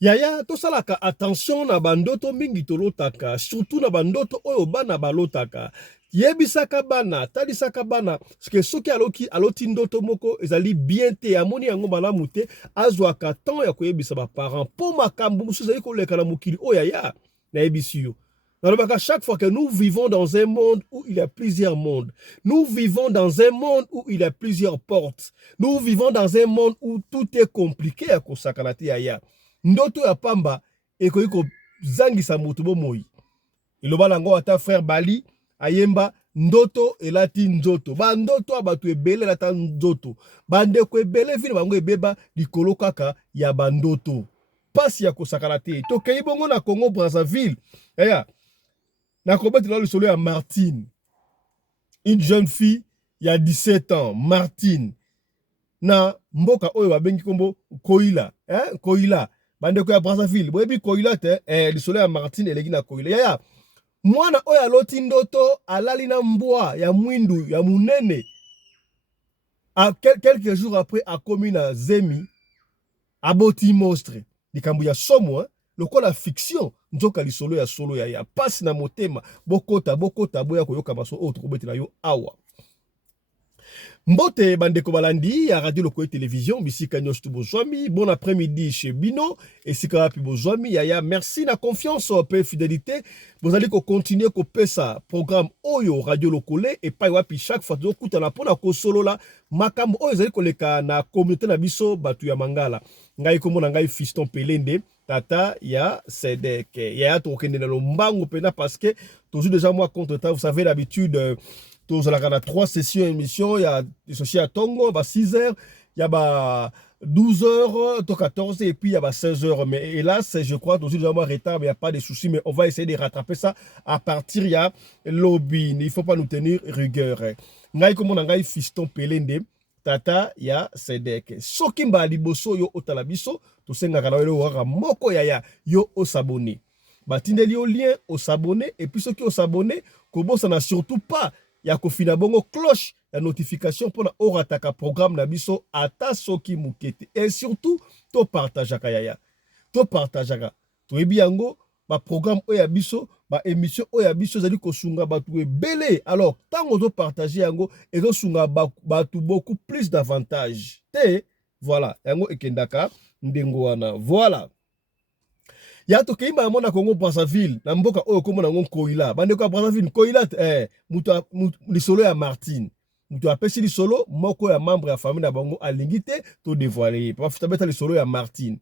Yaya to salaka attention na bandoto mingi tolotaka, surtout na bandoto oyo bana balotaka. Yebisaka bana, talisaka bana, que soki aloti ndoto moko ezali bien te, amoni yango malamu te, azwaka temps ya koyebisa ba parents po makambo mususu ezali koleka na mokili oyo yaya na yebisi yo. À chaque fois que nous vivons dans un monde où il y a plusieurs mondes, nous vivons dans un monde où il y a plusieurs portes, nous vivons dans un monde où tout est compliqué à kosakanate yaya. Ndoto ya pamba ekoki kozangisa moto bomoi. Iloba nango ata frère Bali ayemba ndoto elati nzoto. Ba ndoto abatu ebele lata nzoto. Bandeko ebele vile bango ebeba likolo kaka ya bandoto. Pasi ya kosakana te. Tokei bongo na Congo Brazzaville. Eya. Na kobeti la lisolo ya Martine. Une jeune fille il y a 17 ans, Martine. Na mboka oyo babengi kombo Koila, Koila. Bandeko ya Brazzaville, boyebi Koila te, lisolo ya Martine eleki na Koila. Yaya, mwana oyo aloti ndoto alali na mbwa ya mwindu ya munene. Quelques jours après akomi na zemi aboti monstre. Likambo ya somo, lokola fiction, nzoka lisolo ya solo ya pasi na motema, bokota boya koyoka maso oyo tokobetela yo awa. Mbote bandeko balandi ya radio Lokoye télévision bisika nyos tu bozwami. Bon après-midi chez Bino et sika wapi bozwami yaya. Merci na confiance pe fidélité. Vous allez continuer ko pesa programme oyo radio Lokole et pa wapi chaque fois to kuta na pona ko solo la makambo oyo zali koleka na communauté na biso batu ya Mangala. Ngai komona ngai fiston Pelende tata ya Sedek. Yaya to kende na lombango pena parce que toujours déjà moi contre temps vous savez d'habitude tous la 3 sessions émission, il y a associé à Tongo, 6 heures, il y a 12 heures, 14 et puis il y a 16 heures. Mais hélas, je crois, toujours déjà retard, mais il n'y a pas de soucis, mais on va essayer de rattraper ça à partir il y a lobby. Il ne faut pas nous tenir rigueur. Ngai comme on a fiston Pelende, tata ya Sedek. Sokimba liboso yo otalabiso, to senga kana wele wara moko yaya yo o s'abonner. Batindeli au lien au s'abonner et puis ceux qui au s'abonner, comment ça n'a surtout pas ya kofina bongo cloche la notification pour na orataka programme na biso ata soki mukete et surtout to partageaka yaya to partageaka to ebi yango ba programme oya biso ba émission oya biso zali kosunga batu ebele alors tango to partager yango ezo sunga batu beaucoup plus d'avantages te voilà yango ekendaka ndengo wana voilà. Ya to keima mona Congo Brazzaville na mboka oyo komo na ngon Koila bande ko Brazzaville Koila mutu lisolo ya Martine mutu apesi lisolo moko ya membre ya famille na bango alingi te to dévoiler pa futa beta lisolo ya Martine.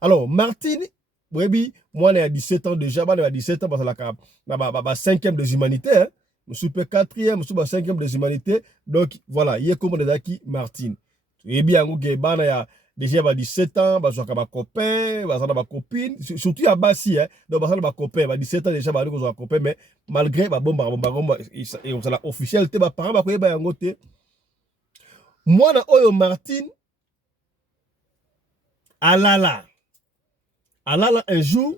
Alors Martine brebi mwana ya 17 ans déjà bana ya 17 ans basalaka na ba 5e des humanités musu pe 4e musu ba 5e des humanités donc voilà ye komo daki Martine et bien ngo ge bana ya déjà ba 17 ans bazwaka ba copain bazana ba copine surtout ya basi donc bazana ba copain ba 17 ans déjà ba ko copain mais malgré ba bomba et on sala officiel te ba parents ba koyeba yango te mwana oyo Martine alala un jour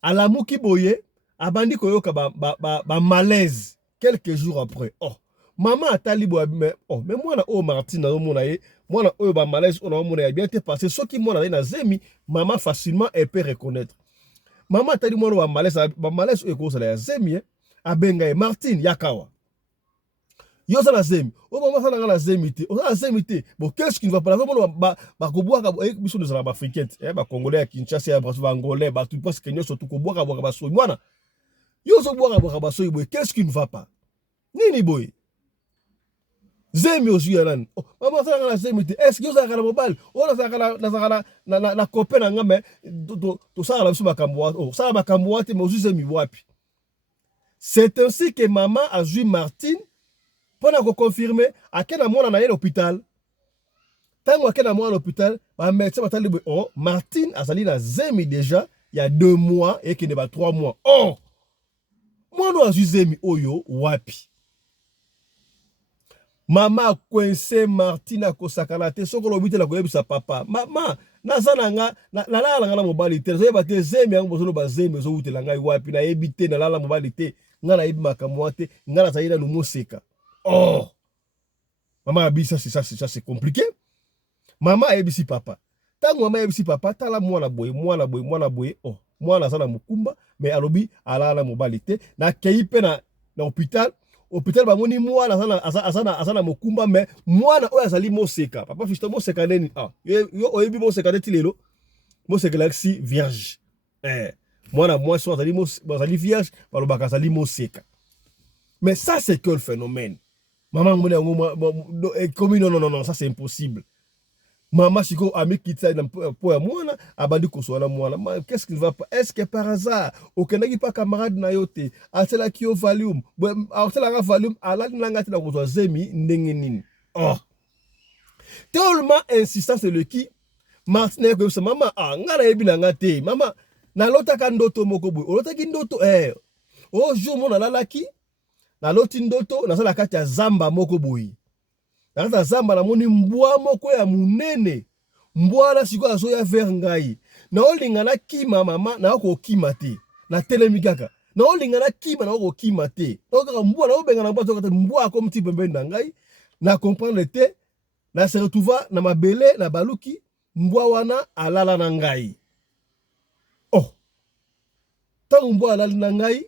alamuki boye abandi koyoka ba malaise quelques jours après. Oh maman atali bo mais oh mais mwana oyo Martine na mona ye mwana oyo ba malaise on a mona ya bien te passé ce qui mona na zemi maman facilement elle peut reconnaître maman atali mwana ba malaise oyo ko sala ya zemi abenga Martine yakawa yo ça la zemi o maman ça na zemi te o ça zemi te bon qu'est-ce qui ne va pas ba ko boaka biso de ba africaine ba congolais ya Kinshasa ya Brazzaville angolais ba tout parce que nyo surtout ko boaka ba so mwana yo so boaka ba so boy qu'est-ce qui ne va pas nini boy zemi aussi yanan oh maman ça na zemi te est-ce que ça na mobile o na copain na ngame to ça la biso makambo oh ça makambo te mais aussi zemi wapi. C'est ainsi que maman a joué Martine pour nous confirmer à quel moment on a à l'hôpital. Tant qu'on est à l'hôpital, le médecin va dire oh Martine a sali na zemi déjà il y a 2 mois et qu'il n'est pas 3 mois. Oh moi nous a joué zemi oyo wapi. Maman coincé Martine a kosakana te soko lobite la koyebisa papa. Maman nazana nga na la mobile te. Zo ba te zemi yango bozolo ba zemi zo utela ngai wapi na ebite na la mobile te. Nga na ebi makamwa te, nga na zaina no moseka. Oh! Maman a dit ça c'est compliqué. Maman a dit papa. Tango mama yebisi papa tala mwana boye oh mwana za na mukumba mais alobi alala mobali te na keipe na hôpital bamoni mwana azana mukumba mais mwana oyo azali moseka papa Fiston moseka neni yo oyebi moseka te lelo moseka laxi vierge mwana mwasi azali vierge balobaka azali moseka. Mais ça c'est que le phénomène. Maman comme non ça c'est impossible. Maman siko ami kitsa na po ya mwana abandi kosola mwana. Qu'est-ce qui ne va pas? Est-ce que par hasard okenaki pas camarade na yote atela ki yo volume atela volume ala nanga tela ko zemi ndenge nini. Oh. Tellement insistant c'est le qui Martin ko sa mama ngana yebi na ngate mama na lota ka ndoto moko boy olota ki ndoto o jour mona lalaki na loti ndoto na sala kati ya zamba moko boy na kati ya zamba na moni mbwa moko ya munene mbwa na siko aso ya ver ngai na olinga na kima mama na ko kima te na telemi kaka na olinga na kima na ko kima te donc mbwa na obenga na mbwa to mbwa comme type mbenda ngai na comprendre te na se retrouva na mabele na baluki mbwa wana alala na ngai. Oh tango mbwa alala na ngai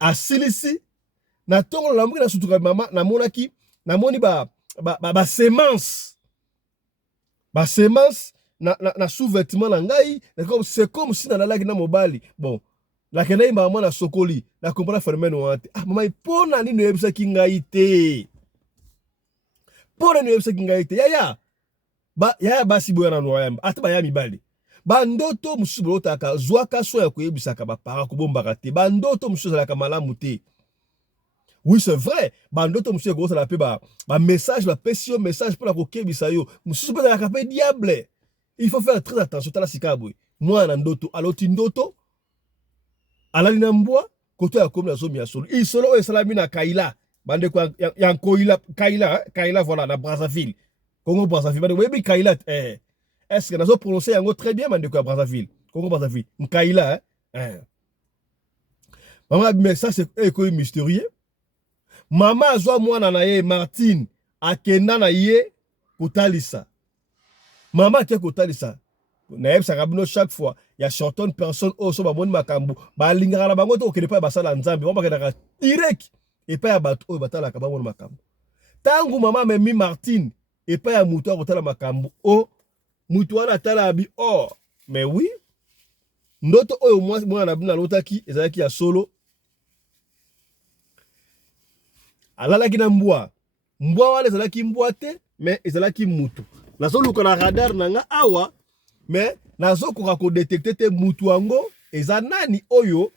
asilisi na tongo la mbuki na sutuka mama na monaki na moni ba semence na sous-vêtement na ngai c'est comme si na lalaki na mobali bon la kenai mama na sokoli na comprendre phénomène wante mama ipona nini yebisa ki ngai te pona ni yebisa ki ngai te yaya basi boya na noyamba ata ba ya mibali bandoto mususu bolotaka zwaka so ya koyebisaka bapara kobombaka te bandoto mususu ezalaka malamu te. Oui c'est vrai bandoto mususu ekozala pe ba message bapesi yo message mpona kokebisa yo mususu mpe ezalaka pe diable. Il faut faire très attention tala sika boye mwana ndoto aloti ndoto alali na mbwa koto ya komi na zomi ya solo isolo oyo esalami na kaila bandeko ya nkoila kaila voilà na Brazzaville Congo Brazzaville bandeko oyebi kaila est-ce que nazo prononcer yango très bien bandeko ya Brazzaville Congo Brazzaville nkaila maman mais ça c'est écoute mystérieux maman azwa mwana na ye Martine akenda na ye kotalisa maman ke kotalisa na yebisaka bino chaque fois ya chantonne personne oso bamoni makambo balingaka na bango to okende pa basala nzambe bakendaka direct epai ya bato oyo batalaka bango makambo tangu mama memi Martine epai ya mutu akotala makambo mutu wana atala abi mais oui ndoto oyo mwana na bino alotaki ezalaki ya solo alalaki na mbwa wana ezalaki mbwa te mais ezalaki mutu nazoluka na radar nanga awa mais nazokoka kodetecte te mutu yango eza nani oyo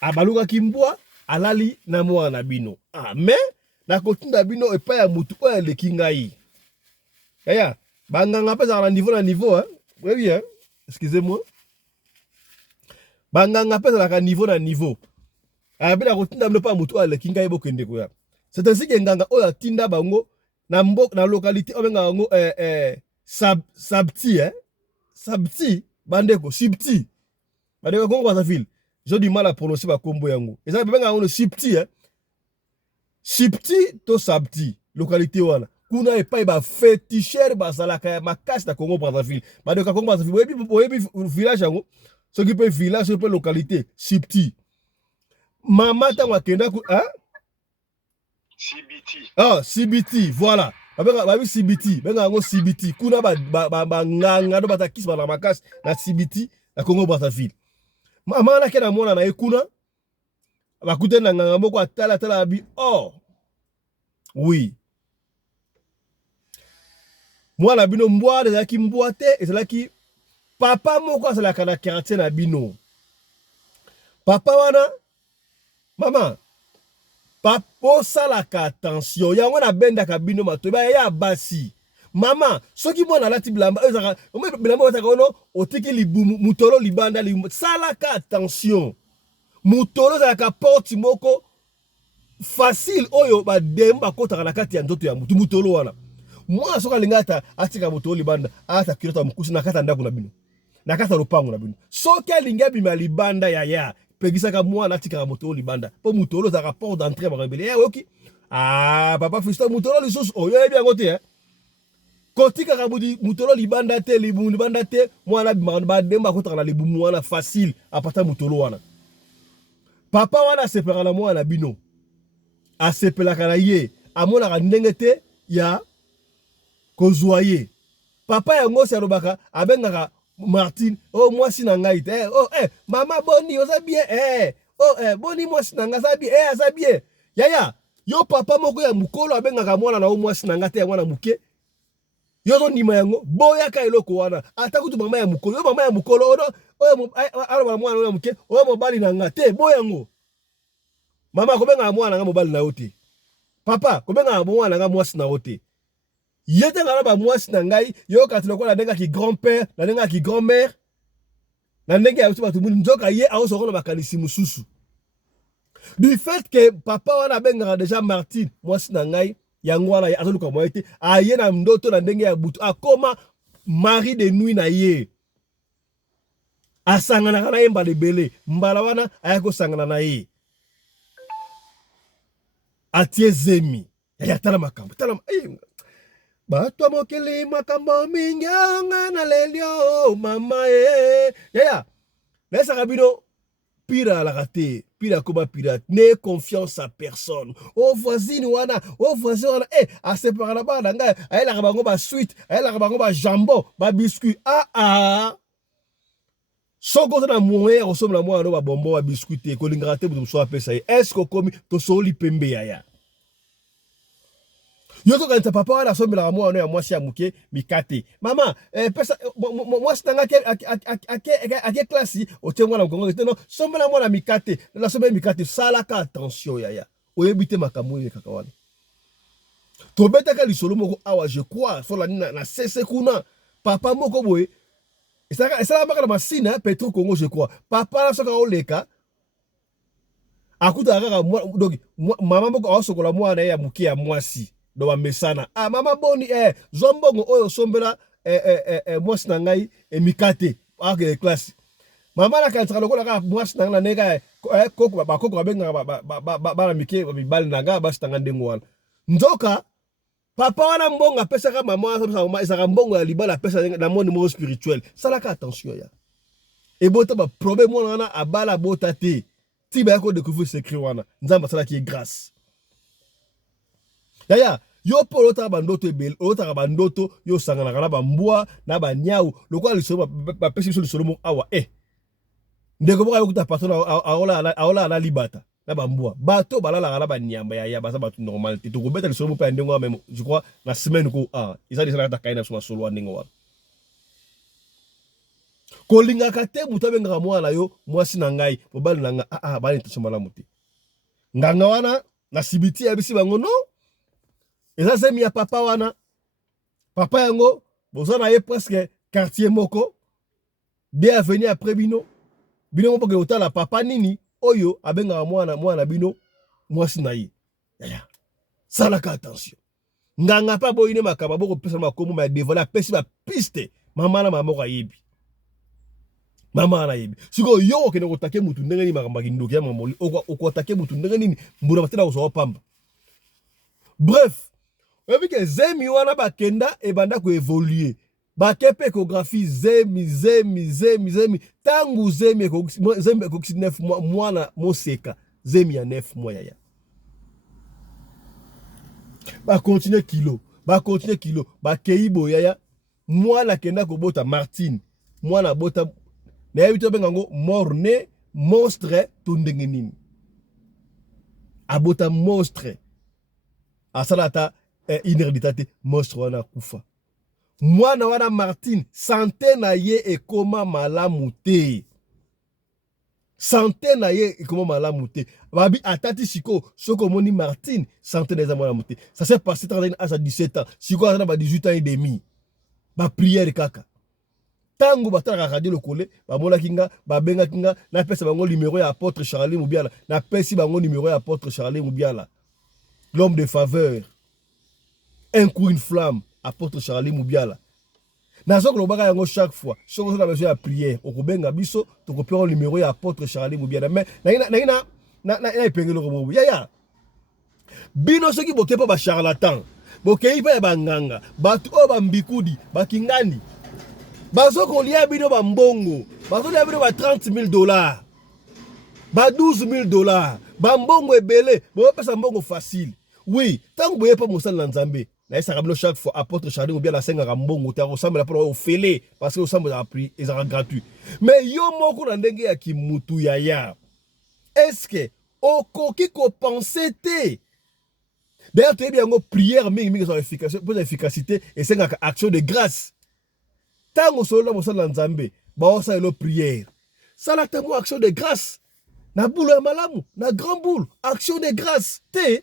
abalukaki mbwa alali na mwana na bino mais nakotinda bino epai ya mutu oyo aleki ngai yaya banganga pesa na niveau oui bien excusez-moi banganga pesa na niveau abela kotinda bino pa mutu oyo aleki ngai bokende koya c'est ainsi que nganga oyo atinda bango na localité obenga bango sabti bandeko sibti bandeko Congo Brazzaville j'ai du mal à prononcer ba kombo yango eza benga bango sibti sibti to sabti localité wana kuna epai ba féticheur bazalaka ya makasi na Congo Brazzaville bandeko Congo Brazzaville oyebi village yango soki pe village pe localité sibti mama tango akenda CBT voilà babi CBT benga ngo CBT kuna ba nganga do batakisi bana makasi na CBT na Congo Brazzaville mama na kena mona na ekuna bakute na nganga moko atala abi oui mwana bino mbwa ezalaki mbwa te ezalaki papa moko azalaka na quartier na bino papa wana mama Papo salaka attention yango na benda kabino matoba ya basi mama soki mwana lati bilamba ezaka bilamba otaka ono otiki libumu mutolo libanda salaka attention mutolo zaka porte moko facile oyo ba demba kotaka na kati ya ndoto ya mutolo wana mwana soka lingata atika mutolo libanda ata kilota mukusi na kata ndako na bino na kata lopango na bino soki alinga bima libanda ya pegisaka mwana atika mutolo libanda po mutolo za rapport d'entrée ba rebelle oki papa Fiston mutolo lisusu oyo ebi yango te kotika kabudi mutolo libanda te libanda te mwana bademba kotaka na libumu wana facile apata mutolo wana. Papa wana asepelaka na mwana bino. Asepelaka na ye amonaka ndenge te ya kozwa ye. Papa yango si alobaka abengaka Martine, oh mwasi na ngai te. Mama boni oza bien. Boni mwasi na ngai za bien. Aza bien. Yaya, yo papa moko ya mukolo abengaka mwana na mwasi na ngai te ya mwana muke. Yo zo ndima yango boyaka eloko wana. Ata kutu mama ya mukolo, yo mama ya mukolo oyo mwana ya muke, oyo mobali na ngai te boyango. Mama kobenga mwana nga mobali na yo te. Papa kobenga mwana nga mwasi na yo te. Yete ngana ba mwasi na ngai yo kati lokola ndenga ki grand-père na ndenga ki grand-mère na ndenga ya utu muni nzoka ye aosokona makanisi mususu. Du fait que papa wana benga déjà Martine mwasi na ngai yango wana ya azoluka mwa ete aye na ndoto na ndenge ya butu akoma mari de nuit na ye. Asangana kana yemba lebele mbala wana ayako sangana na ye. Atie zemi ya tala makambo tala bato mokeli makambo minyanga na lelio mama yaya laisse kabino pira la raté pira comme pirate ne confiance à personne au voisine wana a séparer la bas nga ay la bango ba suite ay la bango ba jambon ba biscuit soko na moyen ressemble à moi ba bonbon ba biscuit ko lingrate bu so apesa est-ce que comme to soli pembe yaya. Yoko quand papa wana somela mwa ya mwasi ya muke mikate. Mama, pesa mwasi nanga ake klasi otengwa na Kongo no somela mwa na mikate. La somela mikate salaka attention yaya. Oyebite makambo ye kaka wana. Tobeta ka lisolo moko awa je crois faut la na cesse kuna papa moko boye. Esala baka na masina Petro Congo je crois. Papa la soka oleka akuta kaka donc mama moko asokola mwana ya muke ya mwasi. Do wa mesana mama boni zombongo oyo sombela mwasi na ngai mikate ake classe mama na kantra lokola ka mwasi na nega koko ba koko babenga ba mike bibali na nga basi tanga ndengo wana ndoka papa wana mbonga pesa ka mama isa mbongo ya libala pesa na monde mo spirituel salaka attention ya ebota ba problème wana abala bota te ti ba ko découvrir secret wana nzamba sala ki grâce. Yaya, yo polo ta bandoto ebel, ota bandoto yo sangana kana bambua na banyau, lokwa lisolo ba pesi so lisolo mo awa ndeko boka yokuta patona aola na libata na bambua. Bato balala kana banyamba ya basa batu normalité. To kobeta lisolo mo pa ndengo même je crois na semaine ko isa lisala ta kaina so solo ndengo wa. Kolinga kate mutabenga mwana yo mwasi na ngai, mobali na nga bali tusomala muti. Nganga wana na sibiti ya bisi bango no. Eza zemi ya papa wana. Papa yango, bozana ye presque quartier moko. De avenir après bino. Bino mpo ke otala papa nini, oyo abenga mwana bino, mwasi na ye. Yaya. Salaka attention. Nganga pa boyine makaba boko pesa makomo ma dévoiler pesi ba piste. Mama na mama ko yebi. Mama na yebi. Siko yo ke no take mutu ndenge ni makamba kindoki ya mamoli. Oko take mutu ndenge nini mbura batela ko pamba. Bref, vu que zemi wana bakenda e banda ko évoluer. Ba kepe échographie zemi tangu zemi ko 9 mois mwana moseka zemi ya 9 mois yaya. Ba continuer kilo, ba keibo yaya. Mwana kenda ko bota Martine, mwana bota na yito bengango morne monstre to ndenge nini. Abota monstre. Asalata inherditate monstre wana kufa. Mwana wana Martine santé na ye ekoma malamu te. Santé na ye ekoma malamu te. Babi atati siko soko moni Martine santé na malamu te. Ça s'est passé à 17 ans. Siko à 18 ans et demi. Ba prière kaka. Tango bataka radio lokole ba mola kinga ba benga kinga na pesa bango numéro ya apôtre Charlie Mubiala na pesi bango numéro ya apôtre Charlie Mubiala. L'homme de faveur. Un coup une flamme. Apôtre Charlie Mubiala. Nazok lo baka yango chaque fois. Soko na besoin ya prière. Okobenga biso to kopero numéro ya apôtre Charlie Mubiala. Mais na ipengelo ko ya. Bino soki bokepa ba charlatan. bokei pa banganga batu o bambikudi bakingani bazo kolia bino bambongo bazo lia bino ba $30,000 ba $12,000 bambongo ebele bopesa mbongo facile. Oui, tant que vous n'avez pas moussal dans Nzambe, chaque fois apôtre Chardin ou bien la senga mbongo ta ressemble pour au félé parce que au semble a pris et ça gratuit. Mais yo moko na ndenge ya kimutu yaya. Est-ce que okoki ko penser te? D'ailleurs, tu es bien en prière mingi sur efficacité et c'est une action de grâce. Tant que solo moussal dans Nzambe, ba ça est prière. Ça la tamo action de grâce. Na boule ya malamu, na grand boule, action de grâce. Te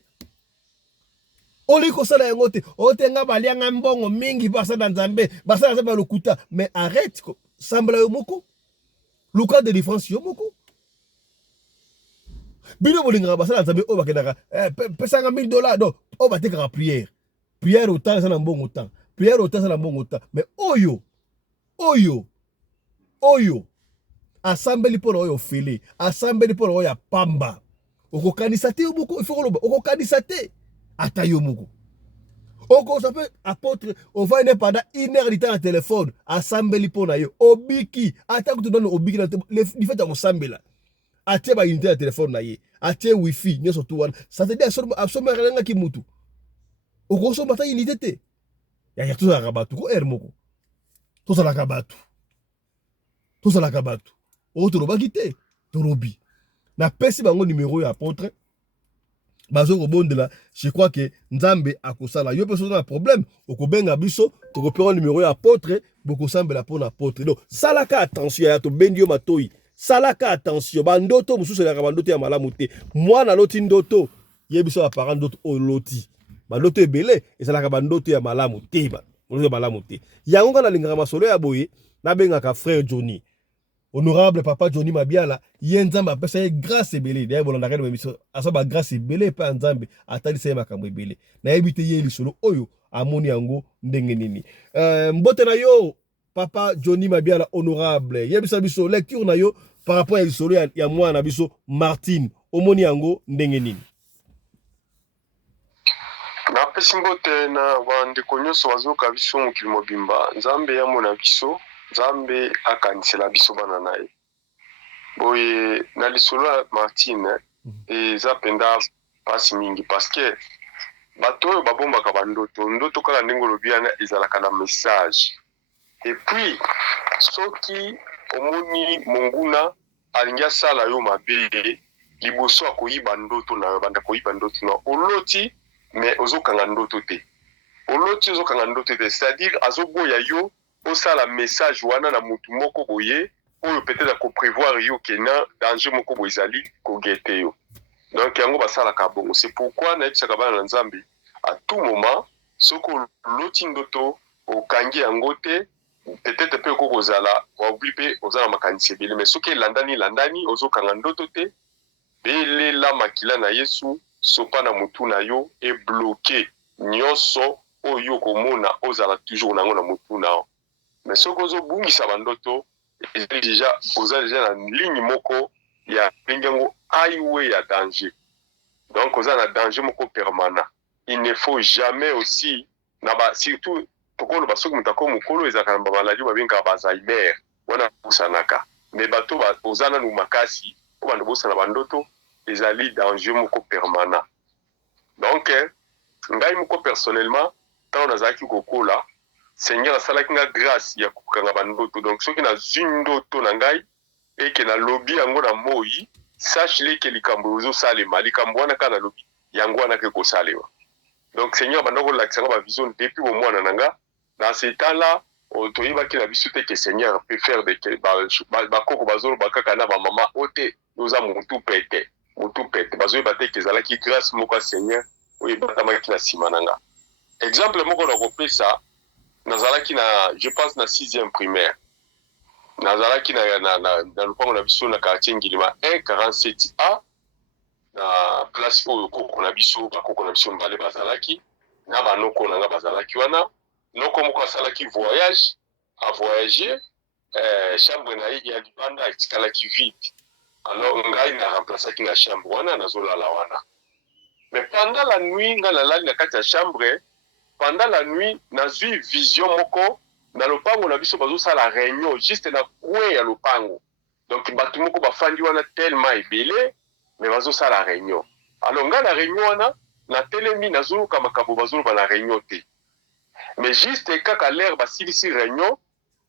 oli kosala yango te otenga balianga mbongo mingi basa dans Nzambe basa za lokuta mais arrête sambla yo moko luka de défense yo moko bino bolinga basa dans Nzambe o bakendaka pesanga $1,000 donc o bateka prière autant ça na mbongo autant prière autant ça na mbongo autant mais oyo assemble pour oyo fele assemble pour oyo pamba okokanisa te yo moko il faut koloba okokanisa te ata yo moko oko ça peut apôtre on va aller pendant 1 heure de temps à téléphone assemble pour na yo obiki ata ko to donne obiki na le fait ensemble là atie ba unité à téléphone na ye atie wifi nyo surtout wana ça te dit absolument rien ki mutu oko so mata unité te ya tout ça rabatu ko er moko tout ça la kabatu autre robaki te to robi na pesi bango numéro ya apôtre bazo rebonde là je crois que Nzambe akosala yo personne na problème okobenga biso to kopera numéro ya apôtre boko sambela pour apôtre donc salaka attention ya to bendio matoi salaka attention bandoto mususu ya bandoto ya malamu te mwana loti ndoto yebiso ya parent ndoto o loti bandoto ebele esalaka bandoto ya malamu te ba ndoto ya malamu te yango kana lingaka masolo ya boye na bengaka frère Johnny honorable papa Johnny Mabiala Nzambe apesa ye grâce ebele d'ailleurs bolanda kana miso asaba grâce ebele pa Nzambe atali sema makambo ebele na yebite ye lisolo oyo amoni yango ndenge nini mbote na yo papa Johnny Mabiala honorable yebisa biso lecture na yo par rapport à lisolo ya mwana biso Martine omoni yango ndenge nini na pesi mbote na bandeko nyonso bazoka biso mokili mobimba Nzambe ya mona biso Nzambe akanisela biso bana na ye boye na lisolo ya Martine eza penda pasi mingi parce que bato oyo babombaka bandoto kala ndenge olobi wana ezalaka na message et puis soki omoni monguna alingi asala yo mabe liboso akoyiba ndoto na yo banda koyiba ndoto na oloti mais ozokanga ndoto te ozokanga ndoto te c'est-à-dire azoboya yo osala message wana na mutu moko boye oyo peut-être ko prévoir yo kena danger moko boye zali ko gete yo donc yango basalaka bongo c'est pourquoi na yebisaka bana na Nzambe à tout moment soko loti ndoto okangi yango te peut-être pe ko kozala oublie pe ozala makanisi ebele mais soki landani ozokanga ndoto te belela makila na Yesu sopa na mutu na yo e bloqué nyonso oyo komona ozala toujours nango na mutu na yo mais soki ozobungisa bandoto oza déjà na ligne moko ya bengango highway ya danger donc oza na danger moko permanent il ne faut jamais aussi surtout pourquoi le basoki mutako mukolo ezaka na maladie babenga Alzheimer wana kusanaka mais bato oza na makasi po bando bosana bandoto ezali danger moko permanent donc ngai moko personnellement tant nazaki kokola Seigneur asalaki nga grâce ya kokanga bandoto donc soki na ndoto na ngai eke na lobi yango na moi sache que likambo ozo salema likambo wana kana lobi yango wana ke kosalewa donc Seigneur bandoko lakisa ba vision depuis au mwana nanga dans ce temps là toyibaki na biso te que Seigneur peut faire de bakoko bazolo bakaka na ba mama ote oza mutu pete bazoyi bate ke zalaki grâce moko Seigneur oyi batamaki na sima nanga exemple moko na kopesa nazalaki na je pense na 6e primaire nazalaki na lupango na biso na quartier Ngilima 147A na place oyo koko na biso mbale bazalaki na banoko nanga bazalaki wana noko moko asalaki voyage a voyager chambre na ye ya libanda etikalaki vide alors ngai na remplaçaki na chambre wana nazolala wana mais pendant la nuit nga nalali na kati ya chambre pendant la nuit nazwi vision moko na lopango na biso bazosala réunion juste na kwe ya lopango. Donc bato moko bafandi wana tellement ebele mais bazosala réunion. Alors nga na réunion wana na telemi nazoluka makambo bazoloba na réunion te. Mais juste kaka l'air basilisi réunion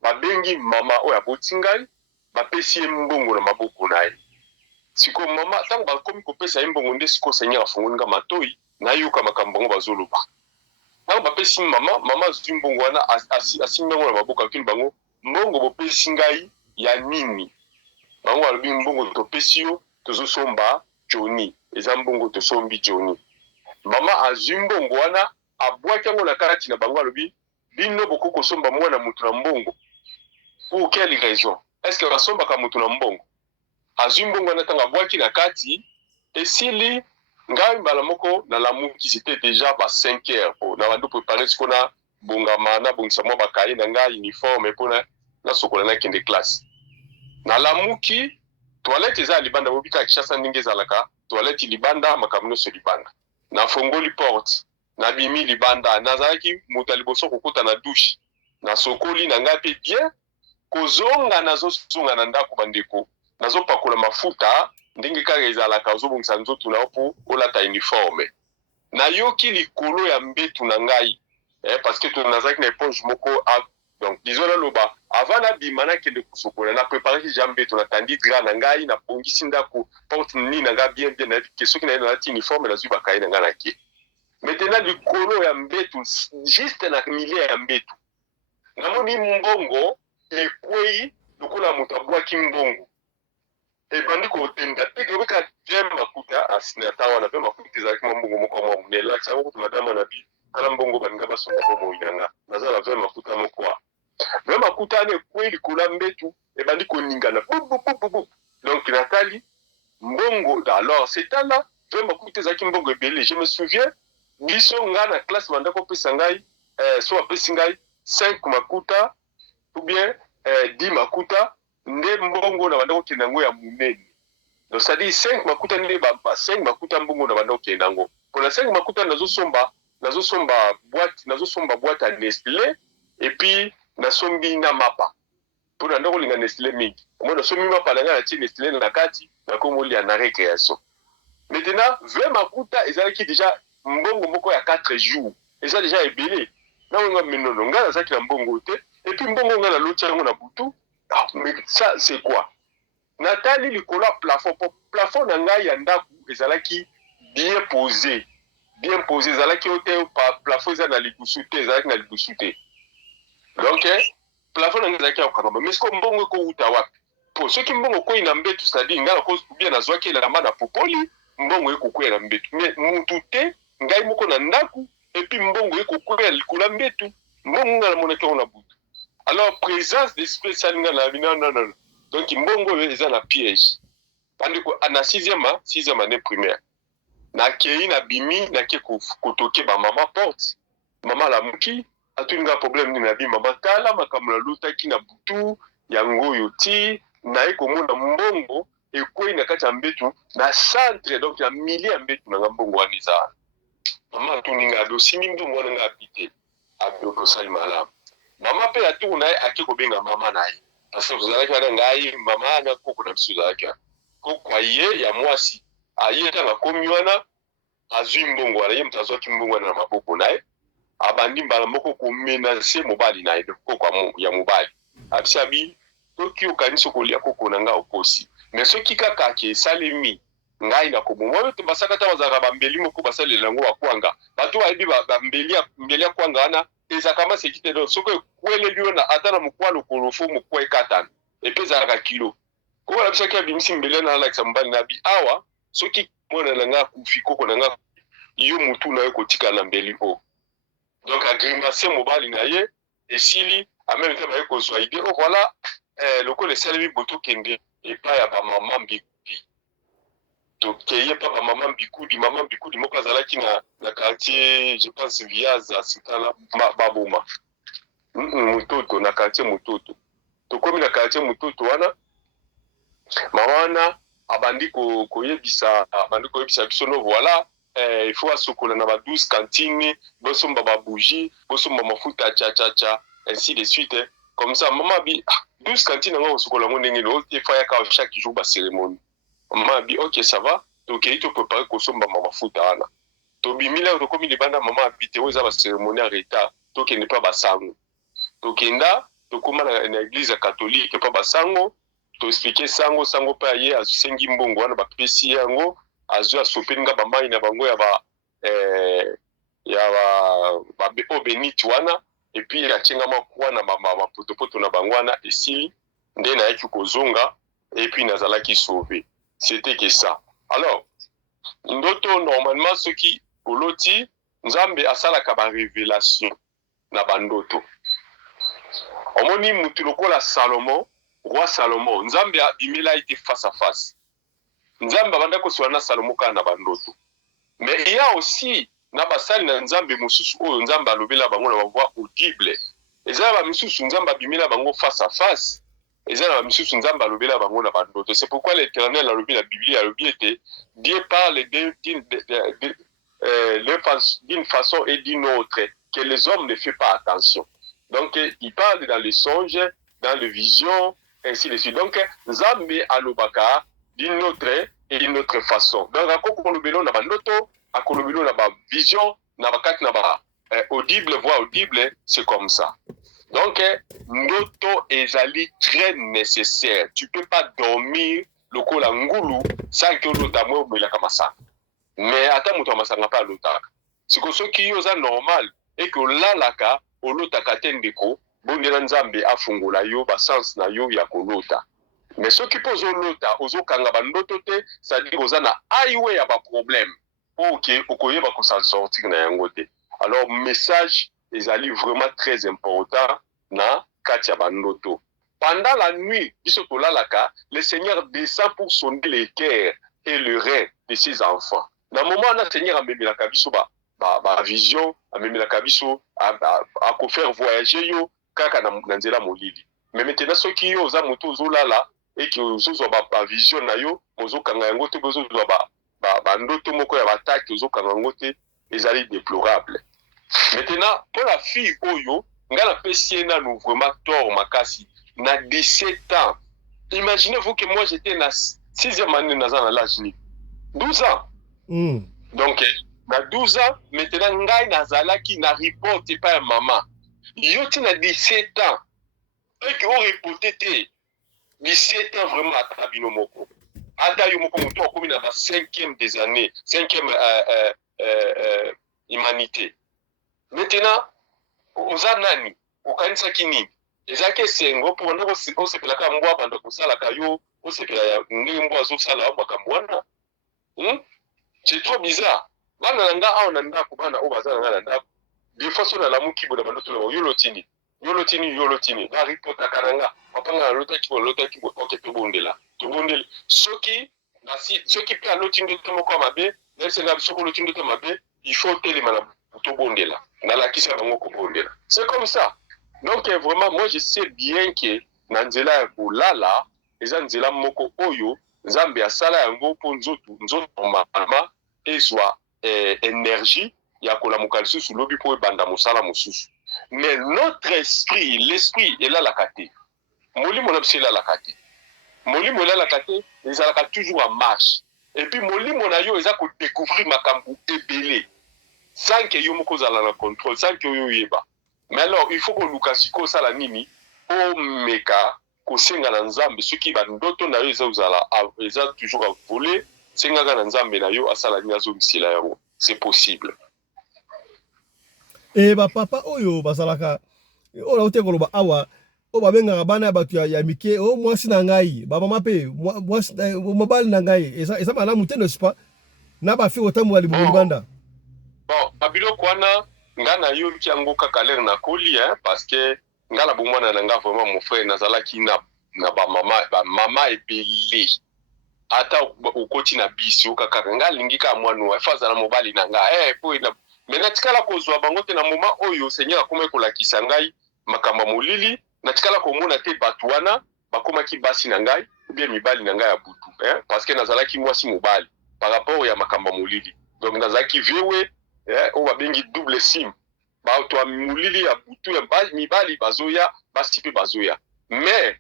babengi mama oyo aboti ngai bapesi ye mbongo na maboko na ye. Siko mama ntango bakomi kopesa ye mbongo nde siko seigneur afungoli nga matoi nayoka makambo bango bazoloba. Ntango bapesi mama azwi mbongo wana asimbi yango na maboko akini bango mbongo bopesi ngai ya nini? Bango balobi mbongo topesi yo tozosomba Johnny, eza mbongo tosombi Johnny. Mama azwi mbongo wana abwaki yango na kati na bango alobi bino boko kosomba mwana mutu na mbongo. Pour quelle raison? Est-ce que basombaka mutu na mbongo? Azwi mbongo wana ntango abwaki na kati esili ngai mbala moko na lamuki c'était déjà ba 5 heures po na bando préparer ce qu'on a bongama na bongisa mwa bakaye na ngai uniforme pona na sokola na kende classe. Na lamuki toilette eza libanda bobika kishasa ndenge ezalaka toilette libanda makamno se libanda. Na fongoli porte na bimi libanda nazalaki mutu liboso kokota na douche na sokoli na ngai pe bien kozonga nazosonga na ndako bandeko nazopakola mafuta ndenge kaka ezalaka ozobongisa nzoto na opo olata uniforme nayoki likolo ya mbetu na ngai parce que nazalaki na éponge moko donc disons na loba avant na bima na kende kosokola na préparer ki jambe to na tandi dra na ngai na bongisi ndako porte ni na ngai bien na ke soki na na uniforme na zuba kai na ngai na ki maintenant likolo ya mbetu juste na milieu ya mbetu namoni mbongo ekwei lokola moto abwaki mbongo ebandi kotenda te kobeka jemba makuta asinata wana pe makuta ezalaki mbongo moko mwa munela sango kutu madama na bi kala mbongo baninga basonga po moyanga nazala ve makuta moko ve makuta ane ekwei likolo ya mbetu ebandi koningana donc natali mbongo alors c'est là ve makuta ezalaki mbongo ebele. Je me souviens biso nga na classe bandako pesa ngai so apesi ngai 5 makuta ou bien 10 makuta nde mbongo na bandako kenda ngo ya munene. Donc ça dit 5 makuta nde ba 5 makuta mbongo na bandako kenda ngo. Pour la 5 makuta nazosomba boîte à Nestlé et puis nasombi na mapa. Pour ndako linga Nestlé mingi. Moi nasombi mapa na na Nestlé na kati na komoli ya na récréation. Maintenant 20 makuta ezalaki déjà mbongo moko ya 4 jours. Eza déjà ebele. Na nga minono nga nazaki na mbongo te et puis mbongo nga na lotia yango na butu. Ah, mais ça c'est quoi? Nathalie likolo plafond na ngai ya ndaku ezalaki bien posé ezalaki ote plafond eza na likusu te ezalaki na likusu te. Donc plafond na ngai ezalaki akakamba mais ko mbongo ko uta wapi? Po soki mbongo ko ina mbetu stadi nga na ko bien nazwaki la manda popoli mbongo ekokwela mbetu mais mutu te ngai moko na ndaku et puis mbongo ekokwela likolo mbetu mbongo nga na monaki ona butu. Alors présence d'esprit salinga na non. Donc mbongo eza na piège. Tandis que na 6e année primaire. Na kei na bimi na ke kotoke ba mama porte. Mama la muki atuninga problème ni na bi mama kala makamula lutaki na butu yango yoti na ekomona mbongo ekwei na kati ya mbetu na centre donc ya milieu ya mbetu na mbongo waniza. Mama atuninga dosimi mbongo nga habité aboko salimala. Mama pe ya tourna aki kobenga mama na ye. Parce que vous allez faire ngai mama na koko na biso zaki. Koko aye ya mwasi. Aye ta na komi wana azwi mbongo ala ye mtazo ki mbongo na maboko na ye. Abandi mbala moko ko menacer mobali na ye koko ya mobali. Abisabi toki okaniso kolia koko na nga okosi. Mais soki kaka ke salemi ngai na kobomo te basaka ta bazaka bambeli moko basale lango akwanga. Bato ayebi mbeli akwanga ana ezakama sekite do soko kwele liona ata na mukwalo kolofo mukwe katana epeza ka kilo ko la bisaki abimisi mbele na Alex mbali na bi awa soki mona na nga kufiko ko na nga iyo mutu na yo kotika na mbeli o donc agrimace mobali na ye esili en même temps ba ko zwa idée o voilà le ko le salami boto kende et pas ya ba maman bikudi donc keye pa ba maman bikudi moko azalaki na quartier je pense Viaza sitala baboma mutoto na quartier mutoto tokomi na quartier mutoto wana mawana abandi ko yebisa biso no voilà il faut asokola na ba 12 cantines, bosomba ba bougie, bosomba mafuta cha ainsi de suite. Comme ça maman bi 12 cantines nga osokola ngo ndenge no te fa ya ka chaque jour ba cérémonie. Maman bi OK ça va. Donc il faut préparer kosomba mafuta ana. To bimila to komi libanda maman bi te oza ba cérémonie en retard. To ke ne pas ba sango. To kenda to koma na église catholique pas ba sango. To expliquer sango pa ye asengi mbongo wana ba pesi yango. Azwa sopenga ba mai na bango ya ba benit wana et puis ya chenga makwa na ba potopoto na bango wana ici nde na yaki kozonga et puis nazala ki sauvé. C'était que ça. Alors ndoto normalement ceux qui oloti nzambe asala ka ba révélation na bandoto. Omoni mutu lokola Salomon, roi Salomon, nzambe abimela été face à face. Nzambe abanda koswana Salomon ka na bandoto. Mais il y a aussi na basali na nzambe mususu oyo nzambe alobela bango na voix audible. Eza ba misusu nzambe abimela bango face à face. Eza ba misusu nzambe alobela bango na bandoto. C'est pourquoi l'Éternel a lobi la Bible a lobi était Dieu parle d'une façon et d'une autre que les hommes ne font pas attention. Donc il parle dans les songes, dans les visions, ainsi de suite. Donc nzambe alobaka d'une autre et d'une autre façon. Donc, à quoi qu'on le na bandoto, à quoi le na ba vision, na ba kat na ba audible, voix audible, c'est comme ça. Donc, noto ezali très nécessaire. Tu peux pas dormir le kola ngulu sans que l'autre mo me la kamasa. Mais attends, muto masanga pas l'autre. C'est que ce qui est normal et que là laka olota katendeko, bondela nzambe afungula yo ba sens na yo ya kolota. Mais ceux qui posent l'autre, ozo kanga bandoto te, c'est-à-dire oza na highway ya ba problème. OK, okoye ba ko s'en sortir na yango te. Alors message ezali vraiment très important na kati ya bandoto. Pendant la nuit, biso tolalaka, le Seigneur descend pour sonder les cœurs et le rêve de ses enfants. Na moment na Seigneur amemelaka biso ba vision, amemelaka biso a ko faire voyager yo kaka na nzela molili. Mais maintenant ceux qui oza moto zolala et que ozo ba vision na yo ozo kanga yango te ozo ba ndoto moko ya bataki ozo kanga yango te ezali déplorable. Maintenant pour la fille oyo ngala pesi na nous vraiment tort makasi na 17 ans. Imaginez-vous que moi j'étais na 6e année na l'âge ni 12 ans. Donc na 12 ans maintenant ngai nazalaki na report pas maman. Yo ti na 17 ans. Et que on reporté 17 ans vraiment à Tabino Moko. Ata yo moko muto akomi na 5e des années, 5e humanité. Maintenant, oza nani, okanisa kini. Ezake sengo pour ndako o sepelaka mbwa banda kosala kayo, o sepela ya ndenge mbwa zo sala ba kamwana. C'est trop bizarre. Bana nga awo na ndako bana o bazana nga na ndako. Des fois so na lamu kibo na bando to yolotini. Yolotini, na ripota kananga, mapanga lota kibo, ok, tobondela. Soki pe alotini to moko mabe, nese na soko lotini to mabe, il faut télémana tobondela. Na la kisa bango ko bondela. C'est comme ça. Donc vraiment moi je sais bien que na nzela ko lala, eza nzela moko oyo, nzambe asala yango po nzoto mama ezwa énergie ya kolamuka lisusu lobi po ebanda mosala mosusu. Mais notre esprit, l'esprit est là la kate. Molimo na bisela la kate. Molimo là la kate, ils alaka toujours en marche. Et puis molimo na yo eza ko découvrir makambu ebele. Sans que yo moko zala na contrôle, sans que yo yeba. Mais alors il faut que lukasiko sala nini o meka ko senga na nzambe soki ba ndoto na yo eza uzala eza toujours à voler, senga na nzambe na yo asala nyazo bisela yango. C'est possible. Et papa oyo basalaka ola ote koloba awa o babenga bana batu ya mike o mwasi na ngai ba mama pe mwasi mobali na ngai esa bana mute n'est-ce pas na ba fi otamu ali banda. Bon babilo kwana ngana yo kiango kakaler na koli parce que ngala bomwana na nga vraiment mon frère nazalaki na ba mama ebele ata okoti na bisi okaka ngalingika mwana afaza na mobali na nga po ina mais natikala kozwa bango te na moment oyo Seigneur akoma kolakisa ngai makamba molili natikala komona te batuana bakoma ki basi na ngai ou bien mibali na ngai ya butu parce que nazalaki mwasi mobali par rapport ya makamba molili donc nazalaki viewe oyo babengi double sim bato ya molili ya butu ya mibali bazoya basi mpe bazoya mais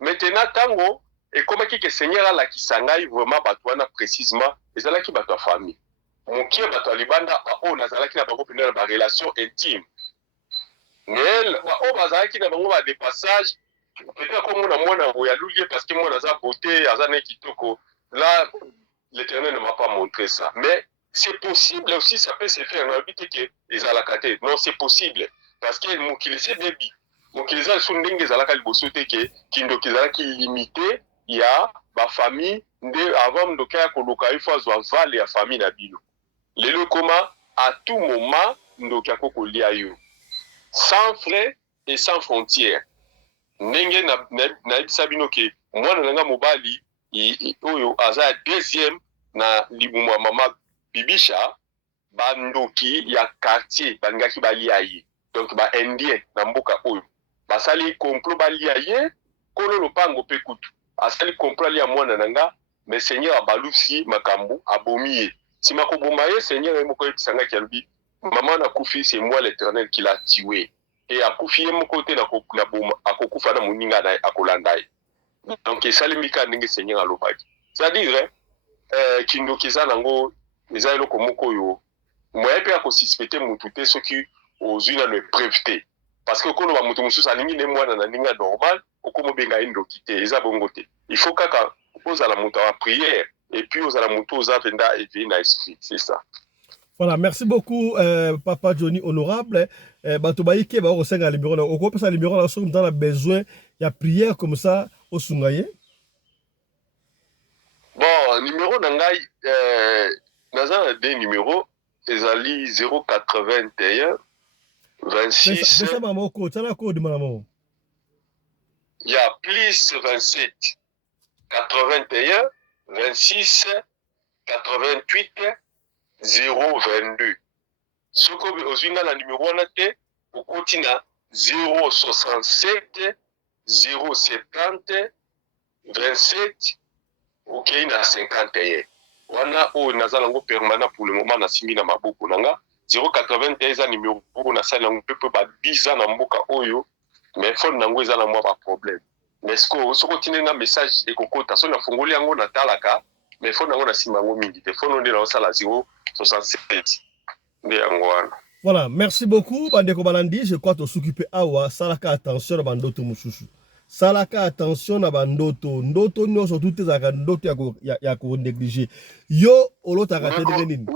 maintenant ntango ekomaki ke seigneur alakisa ngai vraiment bato wana précisement ezalaki bato ya famille mokie bato ya libanda oyo nazalaki na bango mpena na barelation intime oyo bazalaki na bango badepassage peut-être komona mwana boye alulie parce que mwana aza beauté aza na kitoko là l'éternel ne m'a pas montré ça mais c'est possible aussi ça peut se faire na bité ke ezalaka te non c'est possible parce que mokili se bebi mokili eza lisusu ndenge ezalaka liboso te ke kindoki ezalaki limité ya bafamille nde avant ndoki ya koluka ifo azwa vale ya famille na bino lelo ekoma à tout moment ndoki akokolia yo sans frais et sans frontières ndenge nayebisa bino ke mwana nanga mobali oyo aza deuxième na libumu ya mama bibisha bandoki ya quartier balingaki balia ye donc baindien na mboka oyo basali complot balia ye kolo lopango mpe kutu asali complot alia mwana nanga mais seigneur abalusi makambo abomi ye nsima koboma ye seigneur ye moko yebisangaki alobi mama nakufi c'est moi l'éternel qui l'a tué et akufi ye moko te na boma akokufa na moninga na ye akolanda ye donc esalemi ka ndenge seigneur alobaki c'est-à-dire kindoki eza nango eza eloko moko oyo moye mpe akosispecte mutu te soki ozwi nano epreuve te parce que okoloba mutu mosusu alingi nde mwana na ndenge normal okomobenga ye ndoki te eza bongo te il faut kaka ozala mutu ya prière et puis ozala mutu oza mpenza éveillé na esprit c'est ça. Voilà, merci beaucoup, Papa Johnny Honorable. Bato baïke, ba osenga numéro là. Oko pesa numéro là, on a besoin, il y a prière comme ça au Sungaye. Bon, numéro nangai, naza des numéros, ezali 081 26. Besa maman code, ça la code maman. Il y a plus 27 81 26 88 022. Ce que vous avez dans le numéro, vous continuez 067 070 27 ok na 51. Wana o nazala ngo permanent pour le moment na simi na maboko nanga 081 za numéro na sala ngo peu ba biza na mboka oyo mais phone nango ezala mwa ba problème. Mais ce que continue na message ekokota so na fungoli yango na talaka mais phone nango na sima ngo mingi te phone ndela osala 067. Voilà, merci beaucoup. Bandeko Balandi, je crois que s'occuper awa, salaka attention à bandoto mususu. Salaka attention à bandoto. Ndoto nyo surtout tes aga ndoto ya ko négliger. Yo olota raté de nini.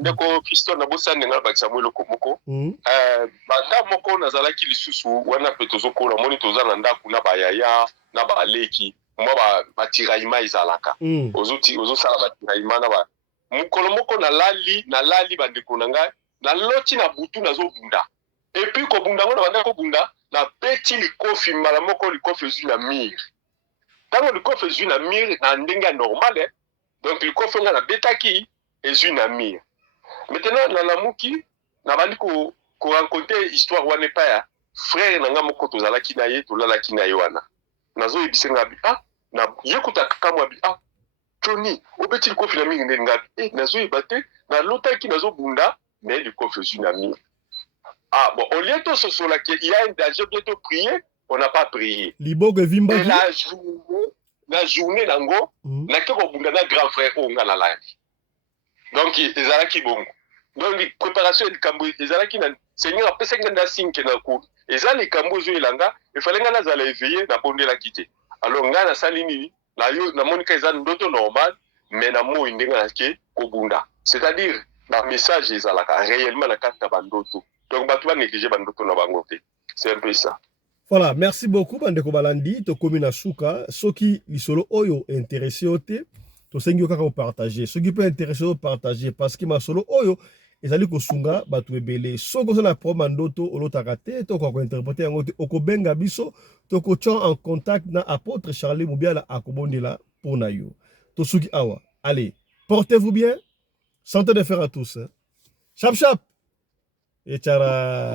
Ndeko Fiston na bosa ndenga ba Samuel Komoko. Banda moko na zalaki lisusu wana petozo ko na moni toza na ndaku na bayaya na baleki. Mwa ba tiraima izalaka. Ozo sala ba tiraima na ba mukolo moko na lali bandeko na ngai na loti na butu nazobunda et puis kobunda ngo na banda kobunda na beti likofi mbala moko likofi ezwi na mire tango likofi ezwi na mire na ndenge normal donc likofi nga na betaki ezwi na mire maintenant na lamuki na bandi ko rencontrer histoire wana pa ya frère na nga moko tozalaki na ye tolalaki na ye wana nazo ebisenga bi na yekuta kamwa bi Johnny, obeti likofi na mingi ndeni ngapi nazo ebate na lotaki nazo bunda mais likofi ezwi na mingi. Bon, au lieu de se sola qu'il y a un danger bientôt prier, on n'a pas prié. Liboge vimba. Et la journée nango, na keko bunda na grand frère onga na live. Donc ezalaki bongo. Donc préparation de kambo ezalaki na Seigneur apesa nganda sinke na ko. Ezali kambo zo elanga, il fallait ngana zala éveiller na bondela kité. Alors ngana salini na yo na monika ezali ndoto normal mais na mo indenga ke kobunda. C'est-à-dire la message ezalaka réellement na kata bandoto. Donc batu ba négliger bandoto na bango te. C'est un peu ça. Voilà, merci beaucoup bandeko Balandi to komina suka soki lisolo oyo intéressé ote to sengi kaka partager. Soki peut intéresser partager parce que ma solo oyo ezali kosunga batu ebele soko na problème ndoto olotaka te to ko interpréter yango te okobenga biso to ko en contact na apôtre Charlie Mubiala akobondela pour na yo to suki awa. Allez, portez-vous bien, santé de fer à tous. Chap chap et tchara.